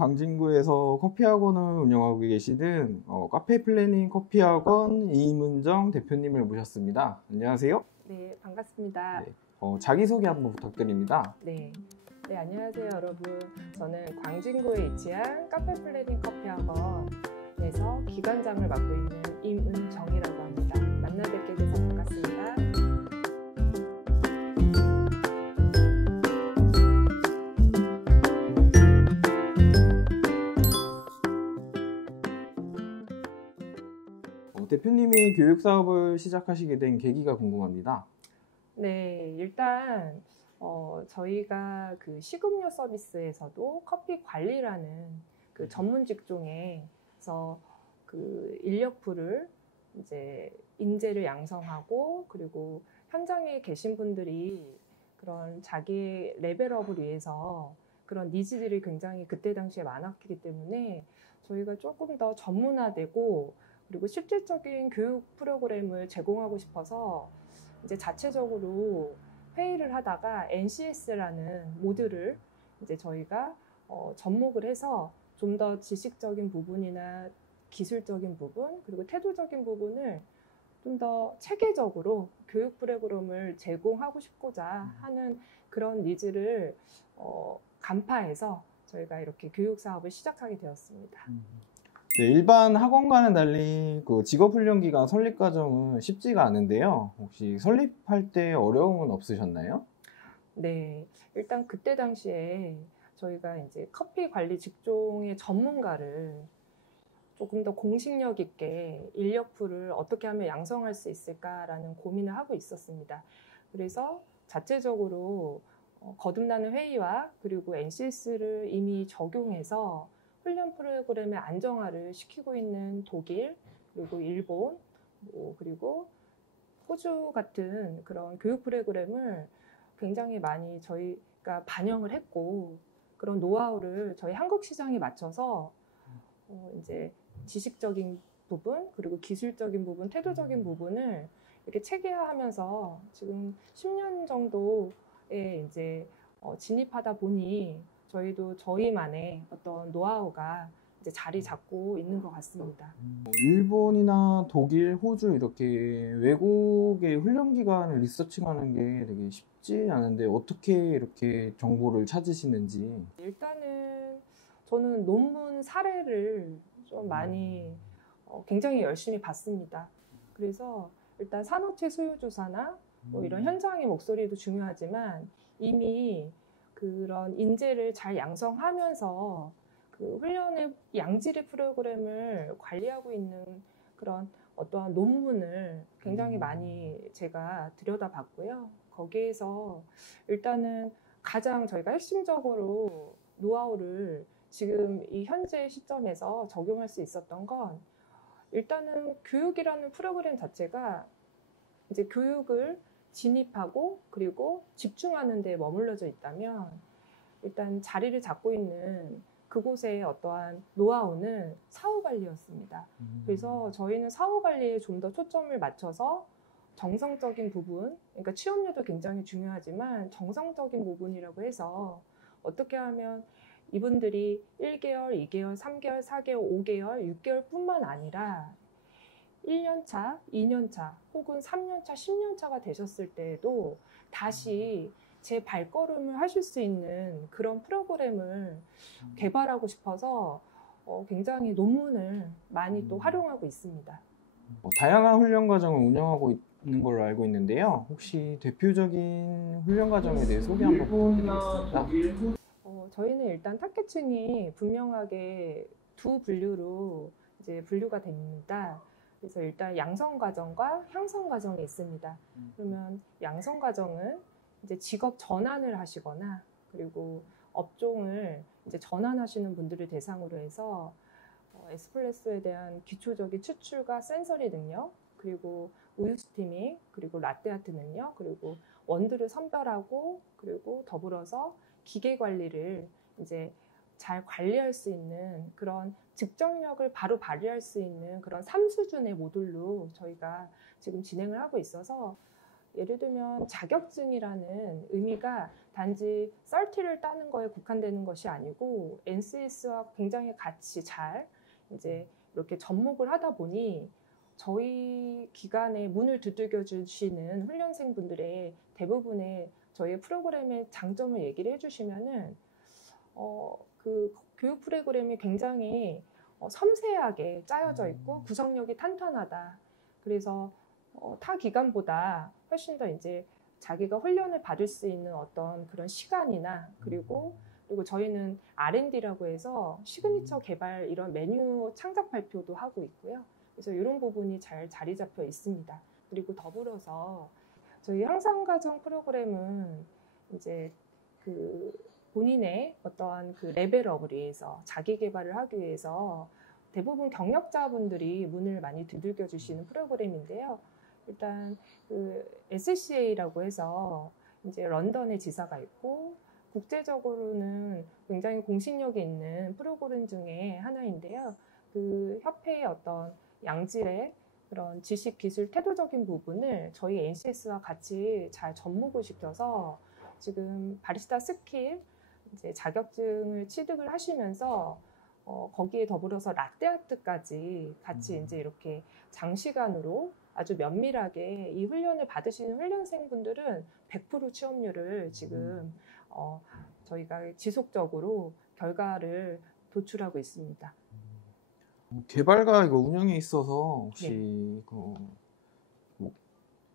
강진구에서 커피학원을 운영하고 계시는 카페 플래닝 커피학원 이문정 대표님을 모셨습니다. 안녕하세요. 네, 반갑습니다. 네, 자기소개 한번 부탁드립니다. 네, 안녕하세요 여러분. 저는 광진구에 위치한 카페 플래닝 커피학원에서 기관장을 맡고 있는 임은정이라고 합니다. 만나 뵙게 돼서 반갑습니다. 대표님이 교육 사업을 시작하시게 된 계기가 궁금합니다. 네, 일단 저희가 그 식음료 서비스에서도 커피 관리라는 그 전문 직종에서 그 인력풀을 이제 인재를 양성하고, 그리고 현장에 계신 분들이 그런 자기 레벨업을 위해서 그런 니즈들이 굉장히 그때 당시에 많았기 때문에 저희가 조금 더 전문화되고, 그리고 실질적인 교육 프로그램을 제공하고 싶어서 이제 자체적으로 회의를 하다가 NCS라는 모듈을 이제 저희가 접목을 해서 좀 더 지식적인 부분이나 기술적인 부분, 그리고 태도적인 부분을 좀 더 체계적으로 교육 프로그램을 제공하고 싶고자 하는 그런 니즈를 간파해서 저희가 이렇게 교육 사업을 시작하게 되었습니다. 네, 일반 학원과는 달리 그 직업훈련기관 설립 과정은 쉽지가 않은데요. 혹시 설립할 때 어려움은 없으셨나요? 네, 일단 그때 당시에 저희가 이제 커피 관리 직종의 전문가를 조금 더 공식력 있게 인력풀을 어떻게 하면 양성할 수 있을까라는 고민을 하고 있었습니다. 그래서 자체적으로 거듭나는 회의와 그리고 NCS를 이미 적용해서 훈련 프로그램의 안정화를 시키고 있는 독일, 그리고 일본, 그리고 호주 같은 그런 교육 프로그램을 굉장히 많이 저희가 반영을 했고, 그런 노하우를 저희 한국 시장에 맞춰서 이제 지식적인 부분, 그리고 기술적인 부분, 태도적인 부분을 이렇게 체계화하면서 지금 10년 정도에 이제 진입하다 보니 저희도 저희만의 어떤 노하우가 이제 자리 잡고 있는 것 같습니다. 일본이나 독일, 호주 이렇게 외국의 훈련기관을 리서칭하는 게 되게 쉽지 않은데 어떻게 이렇게 정보를 찾으시는지. 일단은 저는 논문 사례를 좀 많이 굉장히 열심히 봤습니다. 그래서 일단 산업체 수요조사나 뭐 이런 현장의 목소리도 중요하지만 이미 그런 인재를 잘 양성하면서 그 훈련의 양질의 프로그램을 관리하고 있는 그런 어떠한 논문을 굉장히 많이 제가 들여다봤고요. 거기에서 일단은 가장 저희가 핵심적으로 노하우를 지금 이 현재 시점에서 적용할 수 있었던 건, 일단은 교육이라는 프로그램 자체가 이제 교육을 진입하고 그리고 집중하는 데 머물러져 있다면 일단 자리를 잡고 있는 그곳의 어떠한 노하우는 사후 관리였습니다. 그래서 저희는 사후 관리에 좀 더 초점을 맞춰서 정성적인 부분, 그러니까 취업률도 굉장히 중요하지만 정성적인 부분이라고 해서 어떻게 하면 이분들이 1개월, 2개월, 3개월, 4개월, 5개월, 6개월 뿐만 아니라 1년차, 2년차, 혹은 3년차, 10년차가 되셨을 때에도 다시 제 발걸음을 하실 수 있는 그런 프로그램을 개발하고 싶어서 굉장히 논문을 많이 또 활용하고 있습니다. 다양한 훈련 과정을 운영하고 있는 걸로 알고 있는데요. 혹시 대표적인 훈련 과정에 대해 소개 한번 부탁드리겠습니다. 저희는 일단 타겟층이 분명하게 두 분류로 이제 분류가 됩니다. 그래서 일단 양성 과정과 향성 과정이 있습니다. 그러면 양성 과정은 이제 직업 전환을 하시거나 그리고 업종을 이제 전환하시는 분들을 대상으로 해서 에스프레소에 대한 기초적인 추출과 센서리 능력, 그리고 우유 스티밍, 그리고 라떼아트 능력, 그리고 원두를 선별하고, 그리고 더불어서 기계 관리를 이제 잘 관리할 수 있는 그런 직정력을 바로 발휘할 수 있는 그런 3수준의 모듈로 저희가 지금 진행을 하고 있어서 예를 들면 자격증이라는 의미가 단지 썰티를 따는 거에 국한되는 것이 아니고 NCS와 굉장히 같이 잘 이제 이렇게 접목을 하다 보니 저희 기관에 문을 두들겨 주시는 훈련생분들의 대부분의 저희 프로그램의 장점을 얘기를 해주시면은 그 교육 프로그램이 굉장히 섬세하게 짜여져 있고 구성력이 탄탄하다. 그래서 타 기관보다 훨씬 더 이제 자기가 훈련을 받을 수 있는 어떤 그런 시간이나 그리고 저희는 R&D라고 해서 시그니처 개발 이런 메뉴 창작 발표도 하고 있고요. 그래서 이런 부분이 잘 자리 잡혀 있습니다. 그리고 더불어서 저희 향상과정 프로그램은 이제 그 본인의 어떠한 그 레벨업을 위해서 자기 개발을 하기 위해서 대부분 경력자분들이 문을 많이 두들겨 주시는 프로그램인데요. 일단 그 SCA라고 해서 이제 런던에 지사가 있고 국제적으로는 굉장히 공신력이 있는 프로그램 중에 하나인데요. 그 협회의 어떤 양질의 그런 지식, 기술, 태도적인 부분을 저희 NCS와 같이 잘 접목을 시켜서 지금 바리스타 스킬 이제 자격증을 취득을 하시면서 거기에 더불어서 라떼아트까지 같이 이제 이렇게 장시간으로 아주 면밀하게 이 훈련을 받으시는 훈련생분들은 100% 취업률을 지금 저희가 지속적으로 결과를 도출하고 있습니다. 개발과 이거 운영에 있어서 혹시 네. 뭐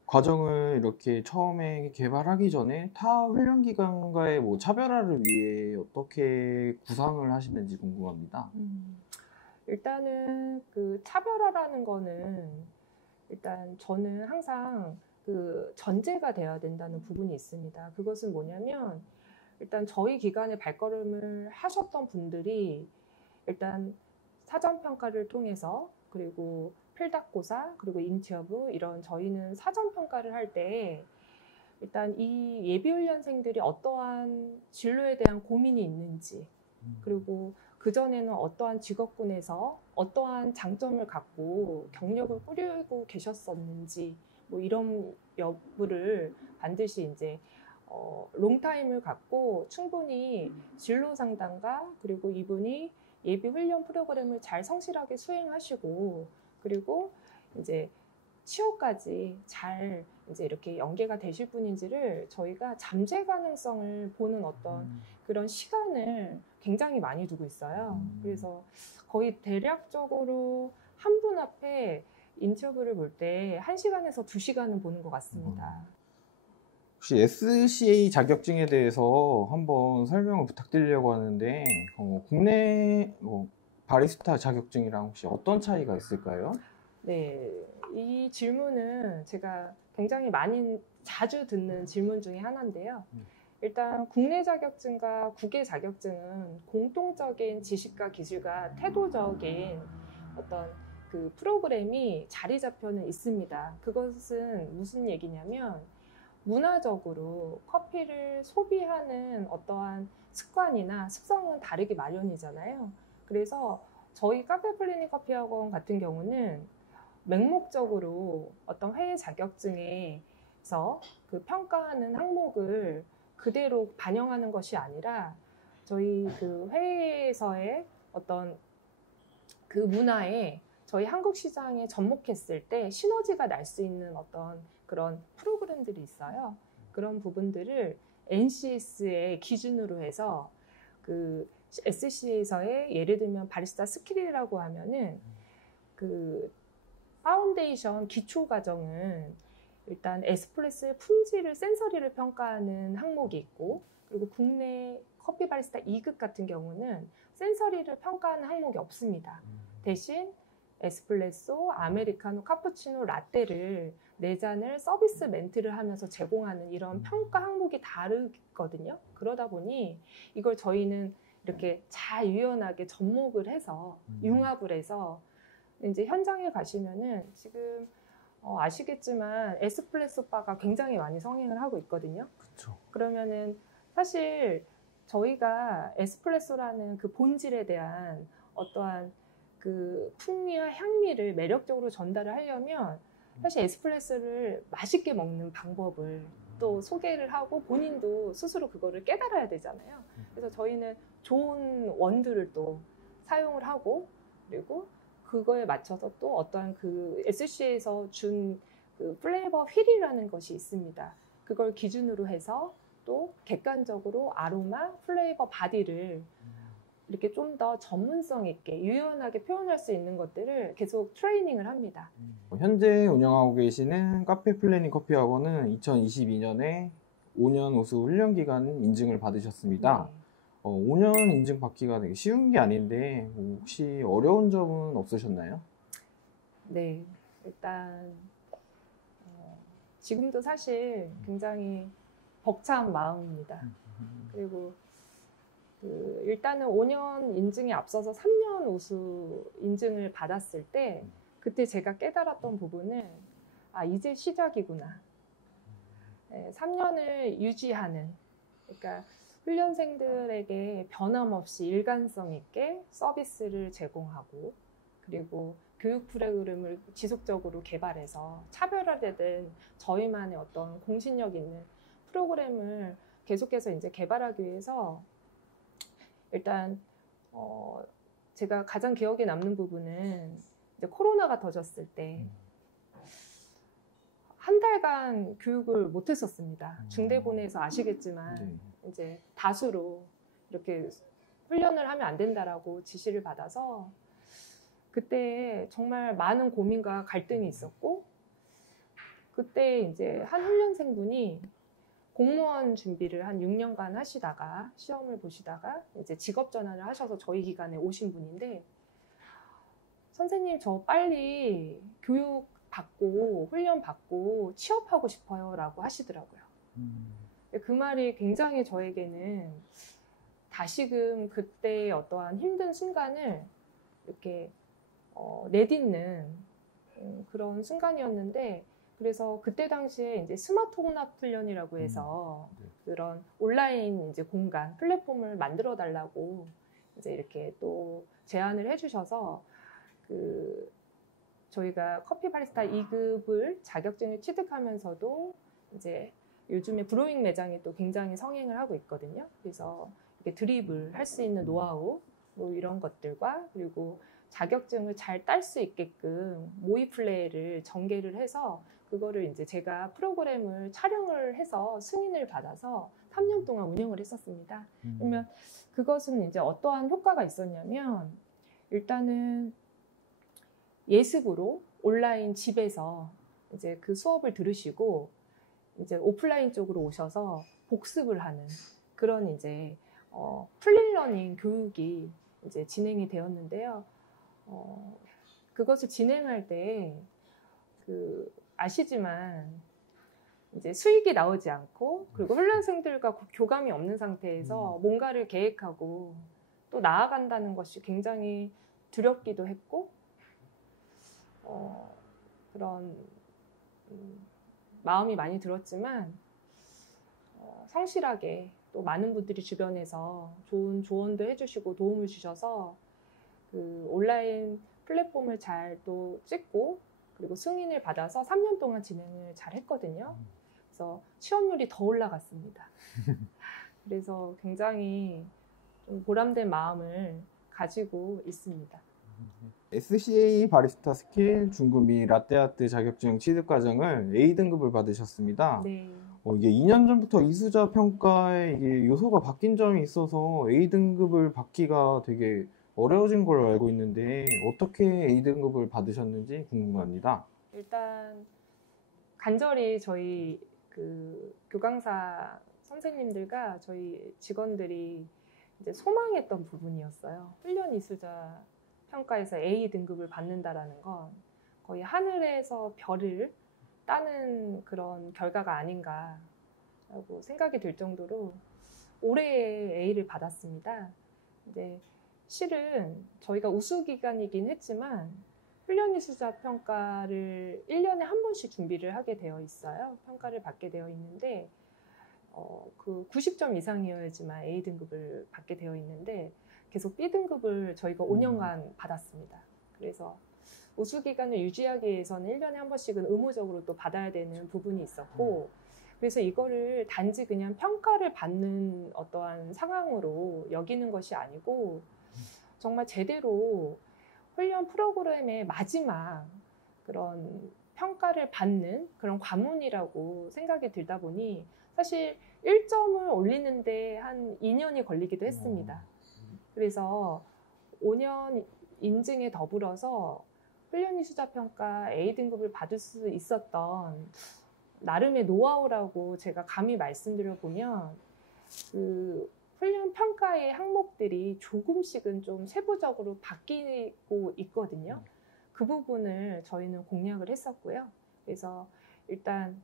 과정을 이렇게 처음에 개발하기 전에 타 훈련기관과의 뭐 차별화를 위해 어떻게 구상을 하시는지 궁금합니다. 일단은 그 차별화라는 거는 일단 저는 항상 그 전제가 되어야 된다는 부분이 있습니다. 그것은 뭐냐면 일단 저희 기관에 발걸음을 하셨던 분들이 일단 사전평가를 통해서 그리고 필답고사 그리고 인터뷰 이런 저희는 사전평가를 할 때 일단 이 예비훈련생들이 어떠한 진로에 대한 고민이 있는지 그리고 그전에는 어떠한 직업군에서 어떠한 장점을 갖고 경력을 꾸리고 계셨었는지 뭐 이런 여부를 반드시 이제 롱타임을 갖고 충분히 진로 상담과 그리고 이분이 예비 훈련 프로그램을 잘 성실하게 수행하시고 그리고 이제 취업까지 잘 이제 이렇게 연계가 되실 분인지를 저희가 잠재 가능성을 보는 어떤 그런 시간을 굉장히 많이 두고 있어요. 그래서 거의 대략적으로 한 분 앞에 인터뷰를 볼 때 1시간에서 2시간은 보는 것 같습니다. 혹시 SCA 자격증에 대해서 한번 설명을 부탁드리려고 하는데 국내 바리스타 자격증이랑 혹시 어떤 차이가 있을까요? 네, 이 질문은 제가 굉장히 자주 듣는 질문 중에 하나인데요. 일단 국내 자격증과 국외 자격증은 공통적인 지식과 기술과 태도적인 어떤 그 프로그램이 자리 잡혀는 있습니다. 그것은 무슨 얘기냐면 문화적으로 커피를 소비하는 어떠한 습관이나 습성은 다르기 마련이잖아요. 그래서 저희 카페 플리닝 커피 학원 같은 경우는 맹목적으로 어떤 회계 자격증에서 그 평가하는 항목을 그대로 반영하는 것이 아니라 저희 그 회계에서의 어떤 그 문화에 저희 한국 시장에 접목했을 때 시너지가 날 수 있는 어떤 그런 프로그램들이 있어요. 그런 부분들을 NCS의 기준으로 해서 그 SC에서의 예를 들면 바리스타 스킬이라고 하면은 그 파운데이션 기초 과정은 일단 에스프레소의 품질을 센서리를 평가하는 항목이 있고 그리고 국내 커피 바리스타 2급 같은 경우는 센서리를 평가하는 항목이 없습니다. 대신 에스프레소, 아메리카노, 카푸치노, 라떼를 4잔을 서비스 멘트를 하면서 제공하는 이런 평가 항목이 다르거든요. 그러다 보니 이걸 저희는 이렇게 잘 유연하게 접목을 해서 융합을 해서 이제 현장에 가시면은 지금 아시겠지만 에스프레소 바가 굉장히 많이 성행을 하고 있거든요. 그렇죠. 그러면은 사실 저희가 에스프레소라는 그 본질에 대한 어떠한 그 풍미와 향미를 매력적으로 전달을 하려면 사실 에스프레소를 맛있게 먹는 방법을 또 소개를 하고 본인도 스스로 그거를 깨달아야 되잖아요. 그래서 저희는 좋은 원두를 또 사용을 하고 그리고 그거에 맞춰서 또 어떠한 그 SC에서 준 그 플레이버 휠이라는 것이 있습니다. 그걸 기준으로 해서 또 객관적으로 아로마, 플레이버 바디를 이렇게 좀 더 전문성 있게 유연하게 표현할 수 있는 것들을 계속 트레이닝을 합니다. 현재 운영하고 계시는 카페 플래닝 커피 학원은 2022년에 5년 우수 훈련 기간 인증을 받으셨습니다. 네. 5년 인증 받기가 되게 쉬운 게 아닌데 혹시 어려운 점은 없으셨나요? 네, 일단 지금도 사실 굉장히 벅찬 마음입니다. 그리고 일단은 5년 인증에 앞서서 3년 우수 인증을 받았을 때 그때 제가 깨달았던 부분은 이제 시작이구나. 3년을 유지하는, 그러니까 훈련생들에게 변함없이 일관성 있게 서비스를 제공하고 그리고 교육 프로그램을 지속적으로 개발해서 차별화되는 저희만의 어떤 공신력 있는 프로그램을 계속해서 이제 개발하기 위해서 일단 제가 가장 기억에 남는 부분은 이제 코로나가 터졌을 때 한 달간 교육을 못 했었습니다. 중대본에서 아시겠지만 이제 다수로 이렇게 훈련을 하면 안 된다라고 지시를 받아서 그때 정말 많은 고민과 갈등이 있었고 그때 이제 한 훈련생분이 공무원 준비를 한 6년간 하시다가 시험을 보시다가 이제 직업 전환을 하셔서 저희 기관에 오신 분인데 선생님 저 빨리 교육 받고 훈련 받고 취업하고 싶어요 라고 하시더라고요. 그 말이 굉장히 저에게는 다시금 그때의 어떠한 힘든 순간을 이렇게 내딛는 그런 순간이었는데 그래서 그때 당시에 이제 스마트 혼합 훈련이라고 해서 그런 온라인 이제 공간 플랫폼을 만들어 달라고 이제 이렇게 또 제안을 해주셔서 저희가 커피 바리스타 2급을 자격증을 취득하면서도 이제 요즘에 브루잉 매장이 또 굉장히 성행을 하고 있거든요. 그래서 이렇게 드립을 할 수 있는 노하우 뭐 이런 것들과 그리고 자격증을 잘 딸 수 있게끔 모의 플레이를 전개를 해서 그거를 이제 제가 프로그램을 촬영을 해서 승인을 받아서 3년 동안 운영을 했었습니다. 그러면 그것은 이제 어떠한 효과가 있었냐면 일단은 예습으로 온라인 집에서 이제 그 수업을 들으시고 이제 오프라인 쪽으로 오셔서 복습을 하는 그런 이제 플리러닝 교육이 이제 진행이 되었는데요. 그것을 진행할 때 아시지만 이제 수익이 나오지 않고 그리고 훈련생들과 교감이 없는 상태에서 뭔가를 계획하고 또 나아간다는 것이 굉장히 두렵기도 했고 그런 마음이 많이 들었지만 성실하게 또 많은 분들이 주변에서 좋은 조언도 해주시고 도움을 주셔서 그 온라인 플랫폼을 잘 또 찍고 그리고 승인을 받아서 3년 동안 진행을 잘 했거든요. 그래서 취업률이 더 올라갔습니다. 그래서 굉장히 좀 보람된 마음을 가지고 있습니다. SCA 바리스타 스킬 중급 및 라떼아트 자격증 취득 과정을 A등급을 받으셨습니다. 네. 이게 2년 전부터 이수자 평가에 이게 요소가 바뀐 점이 있어서 A등급을 받기가 되게 어려워진 걸로 알고 있는데 어떻게 A등급을 받으셨는지 궁금합니다. 일단 간절히 저희 그 교강사 선생님들과 저희 직원들이 이제 소망했던 부분이었어요. 훈련 이수자 평가에서 A 등급을 받는다라는 건 거의 하늘에서 별을 따는 그런 결과가 아닌가라고 생각이 들 정도로 올해 A를 받았습니다. 근데 실은 저희가 우수 기간이긴 했지만 훈련 이수자 평가를 1년에 한 번씩 준비를 하게 되어 있어요. 평가를 받게 되어 있는데 그 90점 이상이어야지만 A 등급을 받게 되어 있는데 계속 B 등급을 저희가 5년간 받았습니다. 그래서 우수 기간을 유지하기 위해서는 1년에 한 번씩은 의무적으로 또 받아야 되는 부분이 있었고, 그래서 이거를 단지 그냥 평가를 받는 어떠한 상황으로 여기는 것이 아니고 정말 제대로 훈련 프로그램의 마지막 그런 평가를 받는 그런 관문이라고 생각이 들다 보니 사실 1점을 올리는데 한 2년이 걸리기도 했습니다. 그래서 5년 인증에 더불어서 훈련 이수자 평가 A등급을 받을 수 있었던 나름의 노하우라고 제가 감히 말씀드려보면 그 훈련 평가의 항목들이 조금씩은 좀 세부적으로 바뀌고 있거든요. 그 부분을 저희는 공략을 했었고요. 그래서 일단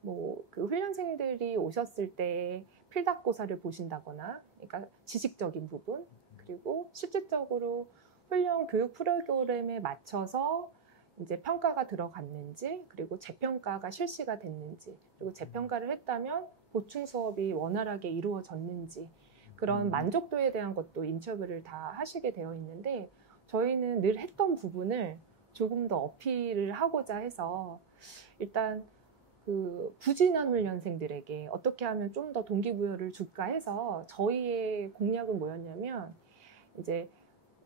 뭐 그 훈련생들이 오셨을 때 필답고사를 보신다거나, 그러니까 지식적인 부분, 그리고 실질적으로 훈련 교육 프로그램에 맞춰서 이제 평가가 들어갔는지, 그리고 재평가가 실시가 됐는지, 그리고 재평가를 했다면 보충 수업이 원활하게 이루어졌는지, 그런 만족도에 대한 것도 인터뷰를 다 하시게 되어 있는데, 저희는 늘 했던 부분을 조금 더 어필을 하고자 해서 일단 그 부진한 훈련생들에게 어떻게 하면 좀 더 동기부여를 줄까 해서 저희의 공략은 뭐였냐면, 이제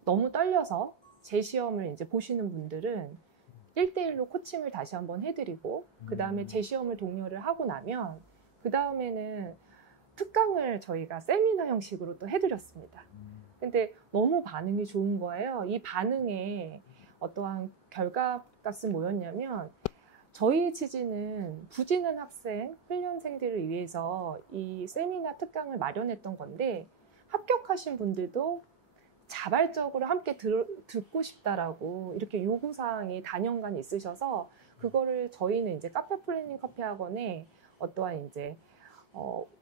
너무 떨려서 재시험을 이제 보시는 분들은 1대1로 코칭을 다시 한번 해드리고, 그 다음에 재시험을 독려를 하고 나면 그 다음에는 특강을 저희가 세미나 형식으로 또 해드렸습니다. 근데 너무 반응이 좋은 거예요. 이 반응에 어떠한 결과값은 뭐였냐면, 저희의 취지는 부진한 학생, 훈련생들을 위해서 이 세미나 특강을 마련했던 건데, 합격하신 분들도 자발적으로 함께 듣고 싶다라고 이렇게 요구사항이 단연간 있으셔서, 그거를 저희는 이제 카페 플래닝 커피 학원에 어떠한 이제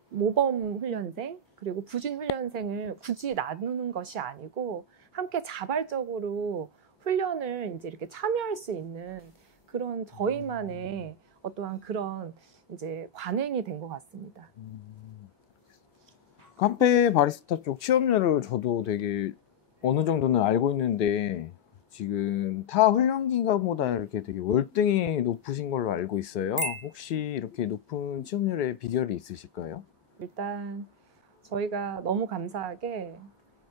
모범 훈련생 그리고 부진 훈련생을 굳이 나누는 것이 아니고 함께 자발적으로 훈련을 이제 이렇게 참여할 수 있는 그런 저희만의 어떠한 그런 이제 관행이 된 것 같습니다. 카페 바리스타 쪽 취업률을 저도 되게 어느 정도는 알고 있는데 지금 타 훈련 기간보다 이렇게 되게 월등히 높으신 걸로 알고 있어요. 혹시 이렇게 높은 취업률의 비결이 있으실까요? 일단 저희가 너무 감사하게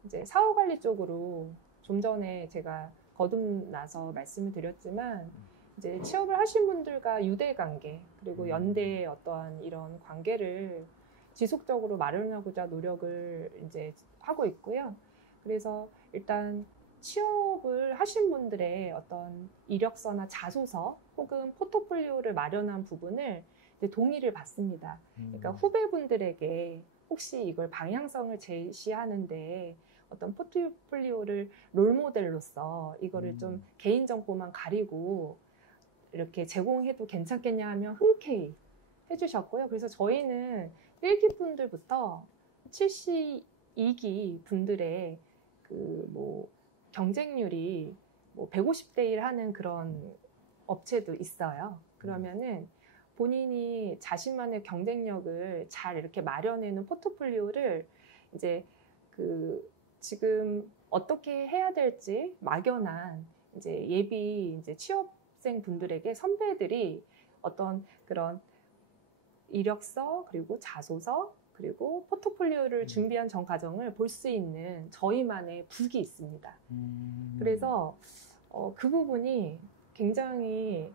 이제 사후관리 쪽으로 좀 전에 제가 거듭나서 말씀을 드렸지만, 이제 취업을 하신 분들과 유대관계 그리고 연대의 어떠한 이런 관계를 지속적으로 마련하고자 노력을 이제 하고 있고요. 그래서 일단 취업을 하신 분들의 어떤 이력서나 자소서 혹은 포트폴리오를 마련한 부분을 이제 동의를 받습니다. 그러니까 후배분들에게 혹시 이걸 방향성을 제시하는데 어떤 포트폴리오를 롤모델로서 이거를 좀 개인정보만 가리고 이렇게 제공해도 괜찮겠냐 하면 흔쾌히 해주셨고요. 그래서 저희는 1기 분들부터 72기 분들의 그 뭐 경쟁률이 뭐 150대 1 하는 그런 업체도 있어요. 그러면은 본인이 자신만의 경쟁력을 잘 이렇게 마련해놓은 포트폴리오를 이제 그 지금 어떻게 해야 될지 막연한 이제 예비 이제 취업생 분들에게 선배들이 어떤 그런 이력서 그리고 자소서 그리고 포트폴리오를 준비한 전 과정을 볼 수 있는 저희만의 북이 있습니다. 그래서 그 부분이 굉장히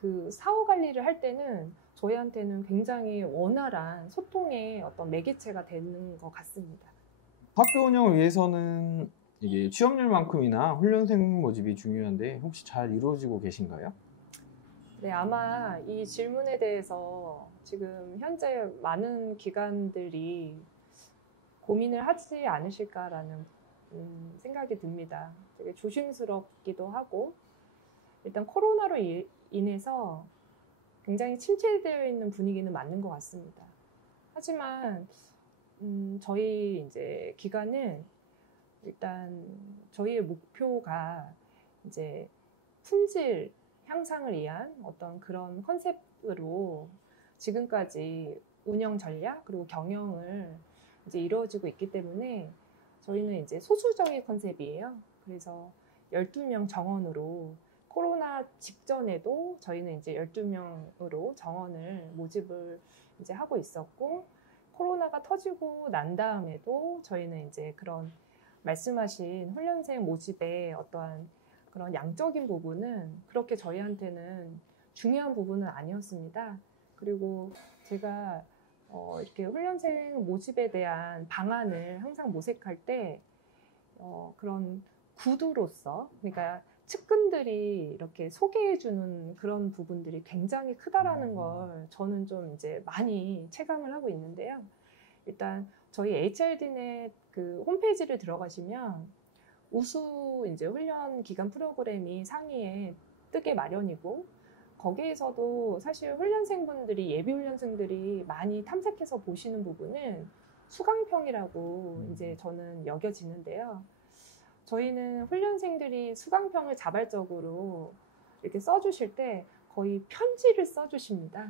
그 사후 관리를 할 때는 저희한테는 굉장히 원활한 소통의 어떤 매개체가 되는 것 같습니다. 학교 운영을 위해서는 이게 취업률만큼이나 훈련생 모집이 중요한데 혹시 잘 이루어지고 계신가요? 네, 아마 이 질문에 대해서 지금 현재 많은 기관들이 고민을 하지 않으실까라는 생각이 듭니다. 되게 조심스럽기도 하고, 일단 코로나로 인해서 굉장히 침체되어 있는 분위기는 맞는 것 같습니다. 하지만 저희 이제 기관은 일단 저희의 목표가 이제 품질 향상을 위한 어떤 그런 컨셉으로 지금까지 운영 전략 그리고 경영을 이제 이루어지고 있기 때문에 저희는 이제 소수정예 컨셉이에요. 그래서 12명 정원으로 코로나 직전에도 저희는 이제 12명으로 정원을 모집을 이제 하고 있었고 코로나가 터지고 난 다음에도 저희는 이제 그런 말씀하신 훈련생 모집의 어떠한 그런 양적인 부분은 그렇게 저희한테는 중요한 부분은 아니었습니다. 그리고 제가 이렇게 훈련생 모집에 대한 방안을 항상 모색할 때 그런 구두로서 그러니까 측근들이 이렇게 소개해주는 그런 부분들이 굉장히 크다라는 걸 저는 좀 이제 많이 체감을 하고 있는데요. 일단 저희 HRD넷 그 홈페이지를 들어가시면 우수 이제 훈련 기간 프로그램이 상위에 뜨게 마련이고 거기에서도 사실 훈련생분들이 예비 훈련생들이 많이 탐색해서 보시는 부분은 수강평이라고 이제 저는 여겨지는데요. 저희는 훈련생들이 수강평을 자발적으로 이렇게 써주실 때 거의 편지를 써주십니다.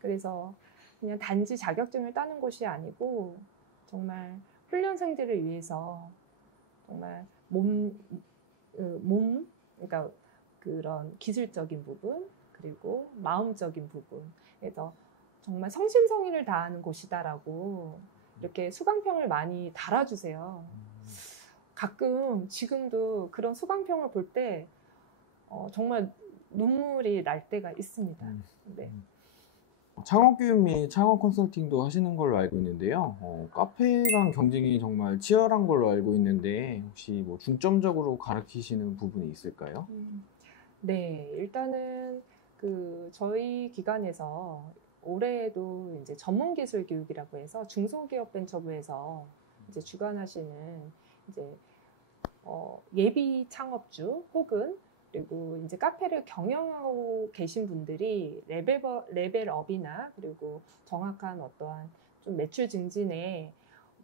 그래서 그냥 단지 자격증을 따는 곳이 아니고 정말 훈련생들을 위해서 정말 그러니까 그런 기술적인 부분 그리고 마음적인 부분 그래서 정말 성심성의를 다하는 곳이다라고 이렇게 수강평을 많이 달아주세요. 가끔 지금도 그런 수강평을 볼 때 정말 눈물이 날 때가 있습니다. 네. 창업교육 및 창업 컨설팅도 하시는 걸로 알고 있는데요. 카페 간 경쟁이 정말 치열한 걸로 알고 있는데 혹시 뭐 중점적으로 가르치시는 부분이 있을까요? 네, 일단은 그 저희 기관에서 올해에도 이제 전문기술교육이라고 해서 중소기업벤처부에서 이제 주관하시는 이제 예비 창업주 혹은 그리고 이제 카페를 경영하고 계신 분들이 레벨업이나 그리고 정확한 어떠한 좀 매출 증진에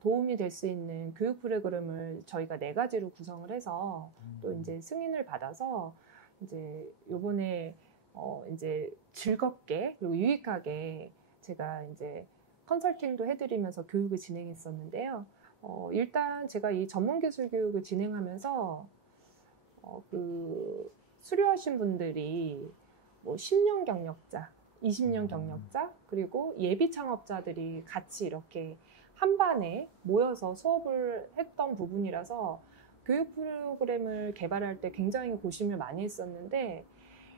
도움이 될 수 있는 교육 프로그램을 저희가 4가지로 구성을 해서 또 이제 승인을 받아서 이제 요번에 이제 즐겁게 그리고 유익하게 제가 이제 컨설팅도 해드리면서 교육을 진행했었는데요. 일단 제가 이 전문기술 교육을 진행하면서 그 수료하신 분들이 뭐 10년 경력자, 20년 경력자, 그리고 예비 창업자들이 같이 이렇게 한 반에 모여서 수업을 했던 부분이라서 교육 프로그램을 개발할 때 굉장히 고심을 많이 했었는데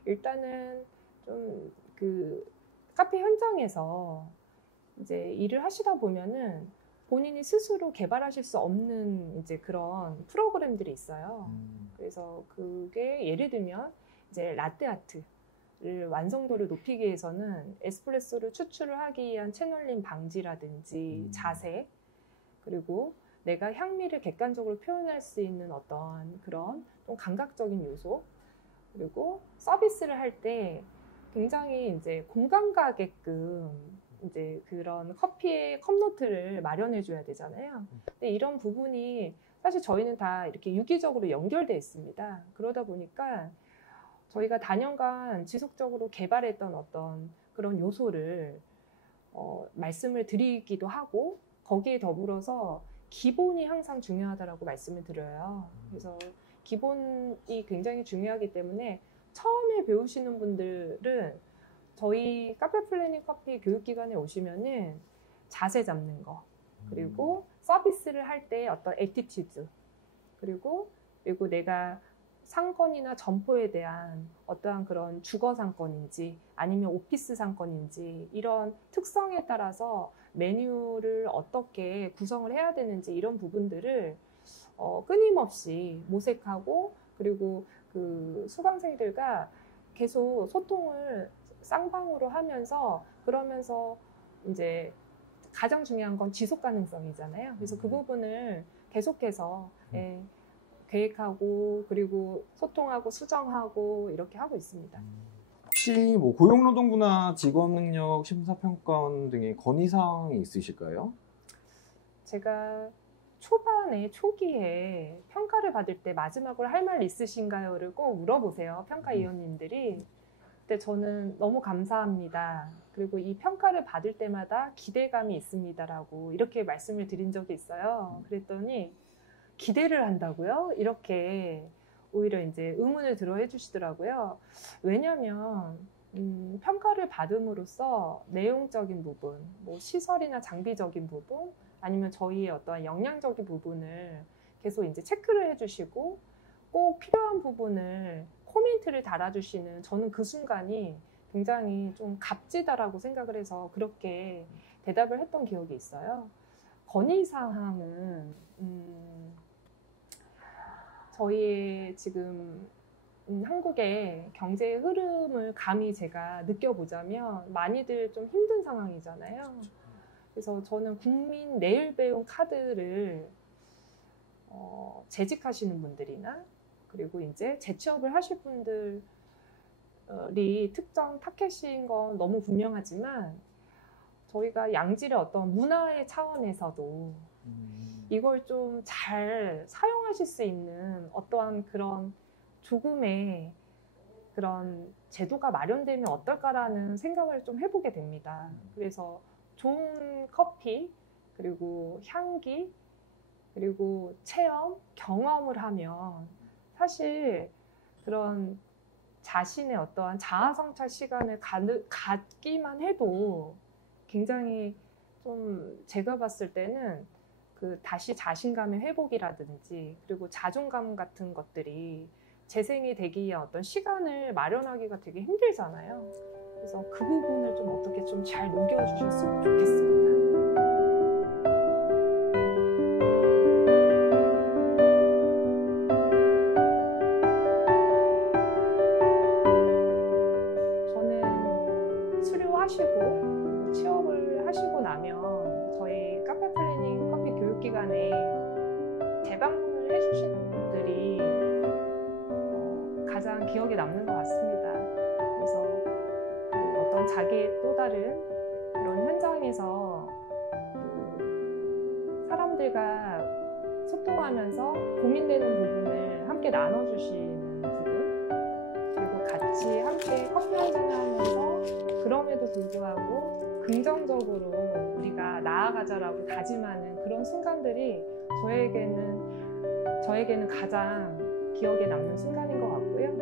일단은 좀 그 카페 현장에서 이제 일을 하시다 보면은 본인이 스스로 개발하실 수 없는 이제 그런 프로그램들이 있어요. 그래서 그게 예를 들면 이제 라떼 아트를 완성도를 높이기 위해서는 에스프레소를 추출을 하기 위한 채널링 방지라든지 자세 그리고 내가 향미를 객관적으로 표현할 수 있는 어떤 그런 좀 감각적인 요소 그리고 서비스를 할 때 굉장히 이제 공감 가게끔 이제 그런 커피의 컵노트를 마련해 줘야 되잖아요. 근데 이런 부분이 사실 저희는 다 이렇게 유기적으로 연결돼 있습니다. 그러다 보니까 저희가 다년간 지속적으로 개발했던 어떤 그런 요소를 말씀을 드리기도 하고 거기에 더불어서 기본이 항상 중요하다라고 말씀을 드려요. 그래서 기본이 굉장히 중요하기 때문에 처음에 배우시는 분들은 저희 카페 플래닝 커피 교육기관에 오시면은 자세 잡는 거 그리고 서비스를 할 때 어떤 애티튜드 그리고 내가 상권이나 점포에 대한 어떠한 그런 주거 상권인지 아니면 오피스 상권인지 이런 특성에 따라서 메뉴를 어떻게 구성을 해야 되는지 이런 부분들을 끊임없이 모색하고 그리고 그 수강생들과 계속 소통을 쌍방으로 하면서 그러면서 이제 가장 중요한 건 지속 가능성이잖아요. 그래서 그 부분을 계속해서 계획하고 그리고 소통하고 수정하고 이렇게 하고 있습니다. 혹시 뭐 고용노동부나 직업능력 심사평가원 등의 건의사항이 있으실까요? 제가 초기에 평가를 받을 때 마지막으로 할 말 있으신가요를 꼭 물어보세요. 평가위원님들이. 근데 저는 너무 감사합니다. 그리고 이 평가를 받을 때마다 기대감이 있습니다라고 이렇게 말씀을 드린 적이 있어요. 그랬더니 기대를 한다고요? 이렇게 오히려 이제 의문을 들어 해주시더라고요. 왜냐하면 평가를 받음으로써 내용적인 부분, 뭐 시설이나 장비적인 부분, 아니면 저희의 어떤 역량적인 부분을 계속 이제 체크를 해주시고 꼭 필요한 부분을 코멘트를 달아주시는, 저는 그 순간이 굉장히 좀 값지다라고 생각을 해서 그렇게 대답을 했던 기억이 있어요. 건의사항은 저희 지금 한국의 경제의 흐름을 감히 제가 느껴보자면 많이들 좀 힘든 상황이잖아요. 그래서 저는 국민 내일 배움 카드를 재직하시는 분들이나 그리고 이제 재취업을 하실 분들이 특정 타겟인 건 너무 분명하지만 저희가 양질의 어떤 문화의 차원에서도 이걸 좀 잘 사용하실 수 있는 어떠한 그런 조금의 그런 제도가 마련되면 어떨까라는 생각을 좀 해보게 됩니다. 그래서 좋은 커피, 그리고 향기, 그리고 체험, 경험을 하면 사실 그런 자신의 어떠한 자아성찰 시간을 갖기만 해도 굉장히 좀 제가 봤을 때는 그 다시 자신감의 회복이라든지 그리고 자존감 같은 것들이 재생이 되기 위한 어떤 시간을 마련하기가 되게 힘들잖아요. 그래서 그 부분을 좀 어떻게 좀 잘 녹여주셨으면 좋겠습니다. 저는 수료하시고 취업을 하시고 나면 저희 카페 플래닝 커피 교육기관에 재방문을 해주시는 분들이 가장 기억에 남는 것 같습니다. 그래서 그 어떤 자기의 또 다른 그런 현장에서 사람들과 소통하면서 고민되는 부분을 함께 나눠주시는 부분, 그리고 같이 함께 커피 한잔을 하면서 그럼에도 불구하고 긍정적으로 우리가 나아가자라고 다짐하는 그런 순간들이 저에게는 가장 기억에 남는 순간인 것 같고요.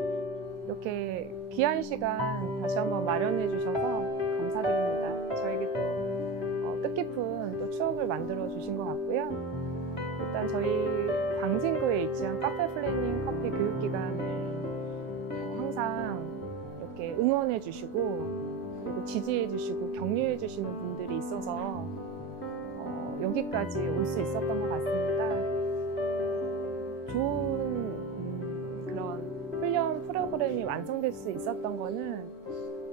이렇게 귀한 시간 다시 한번 마련해 주셔서 감사드립니다. 저에게 또 뜻깊은 또 추억을 만들어 주신 것 같고요. 일단 저희 광진구에 위치한 카페 플래닝 커피 교육기관을 항상 이렇게 응원해 주시고 그리고 지지해 주시고 격려해 주시는 분들이 있어서 여기까지 올 수 있었던 것 같습니다. 좋은 그런 훈련 프로그램이 완성될 수 있었던 거는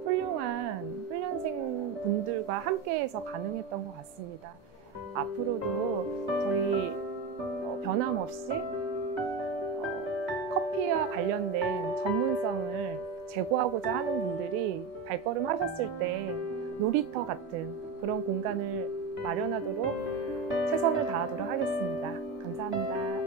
훌륭한 훈련생 분들과 함께해서 가능했던 것 같습니다. 앞으로도 저희 변함없이 커피와 관련된 전문성을 제고하고자 하는 분들이 발걸음 하셨을 때 놀이터 같은 그런 공간을 마련하도록 최선을 다하도록 하겠습니다. 감사합니다.